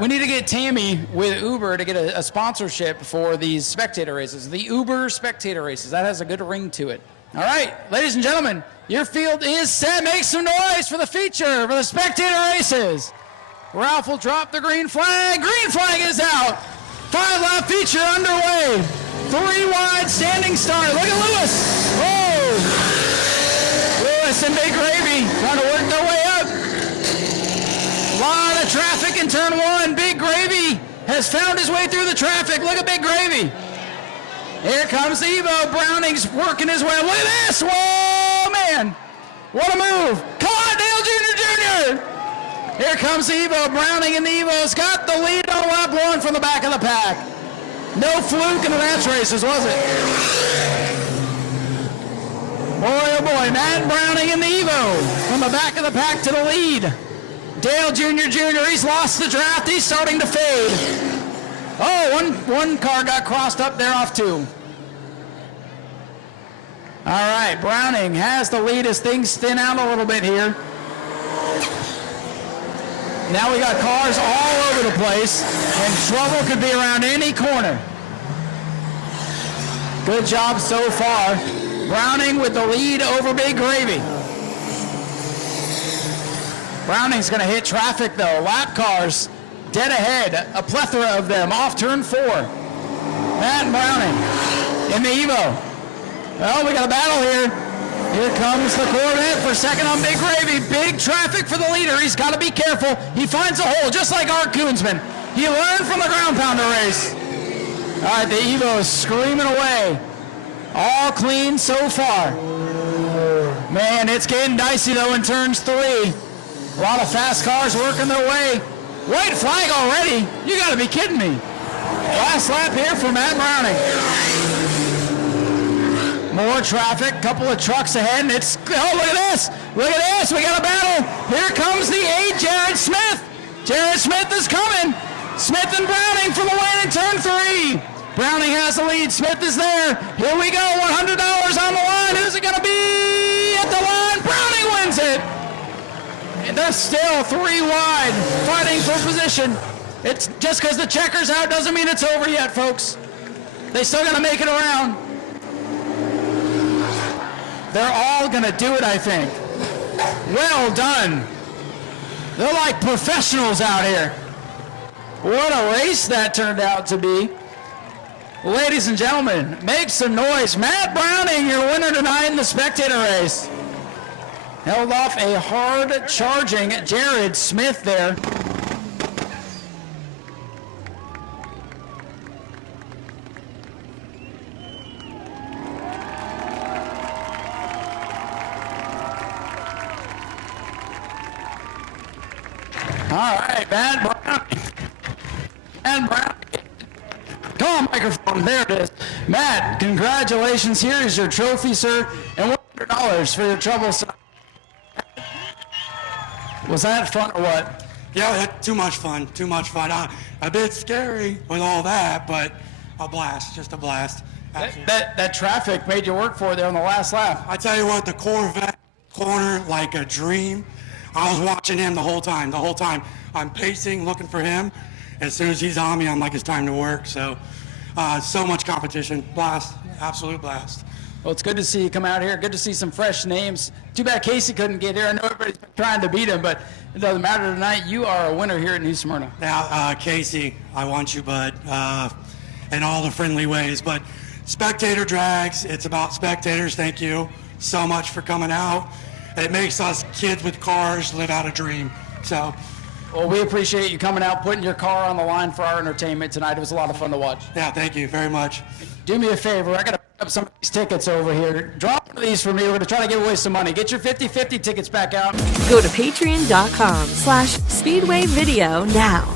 We need to get Tammy with Uber to get a sponsorship for these spectator races. The Uber spectator races. That has a good ring to it. All right, ladies and gentlemen, your field is set. Make some noise for the feature, for the spectator races. Ralph will drop the green flag. Green flag is out. 5-lap feature underway. 3 wide standing start. Look at Lewis. Oh! Lewis and Big Gravy trying to work their way up. A lot of traffic in turn 1. Big Gravy has found his way through the traffic. Look at Big Gravy. Here comes Evo. Browning's working his way. Look at this. Whoa, man. What a move. Come on, Dale Jr. Here comes Evo. Browning and the Evo's got the lead on lap 1 from the back of the pack. No fluke in the match races, was it? Boy, oh boy. Matt Browning and the Evo from the back of the pack to the lead. Dale Jr., he's lost the draft. He's starting to fade. Oh, one car got crossed up there off 2. All right, Browning has the lead as things thin out a little bit here. Now we got cars all over the place, and trouble could be around any corner. Good job so far. Browning with the lead over Big Gravy. Browning's going to hit traffic, though. Lap cars dead ahead, a plethora of them off turn 4. Matt Browning in the Evo. Well, we got a battle here. Here comes the Corvette for second on Big Gravy. Big traffic for the leader. He's got to be careful. He finds a hole, just like Art Koonsman. He learned from the ground pounder race. All right, the Evo is screaming away. All clean so far. Man, it's getting dicey, though, in turns 3. A lot of fast cars working their way. White flag already? You got to be kidding me. Last lap here for Matt Browning. More traffic, couple of trucks ahead, and it's, oh, look at this. Look at this, we got a battle. Here comes the 8, Jared Smith. Jared Smith is coming. Smith and Browning for the win in turn 3. Browning has the lead, Smith is there. Here we go, $100 on the line. Who's it gonna be at the line? Browning wins it. And they're still 3 wide, fighting for position. It's just because the checker's out doesn't mean it's over yet, folks. They still gotta make it around. They're all gonna do it, I think. Well done. They're like professionals out here. What a race that turned out to be. Ladies and gentlemen, make some noise. Matt Browning, your winner tonight in the spectator race. Held off a hard-charging Jared Smith there. All right, Matt Browning. Matt Browning. Come on, microphone. There it is. Matt, congratulations. Here is your trophy, sir, and $100 for your trouble. Was that fun or what? Yeah, too much fun. Too much fun. A bit scary with all that, but a blast. Just a blast. That traffic made you work for there on the last lap. I tell you what, the Corvette corner like a dream. I was watching him the whole time. I'm pacing, looking for him. As soon as he's on me, I'm like, it's time to work. So much competition. Blast. Absolute blast. Well, it's good to see you come out here. Good to see some fresh names. Too bad Casey couldn't get here. I know everybody's been trying to beat him, but it doesn't matter tonight. You are a winner here at New Smyrna. Now, Casey, I want you, bud, in all the friendly ways. But spectator drags, it's about spectators. Thank you so much for coming out. It makes us kids with cars live out a dream. So, well, we appreciate you coming out, putting your car on the line for our entertainment tonight. It was a lot of fun to watch. Yeah, thank you very much. Do me a favor. I got to pick up some of these tickets over here. Drop one of these for me. We're going to try to give away some money. Get your 50-50 tickets back out. Go to patreon.com/Speedway Video now.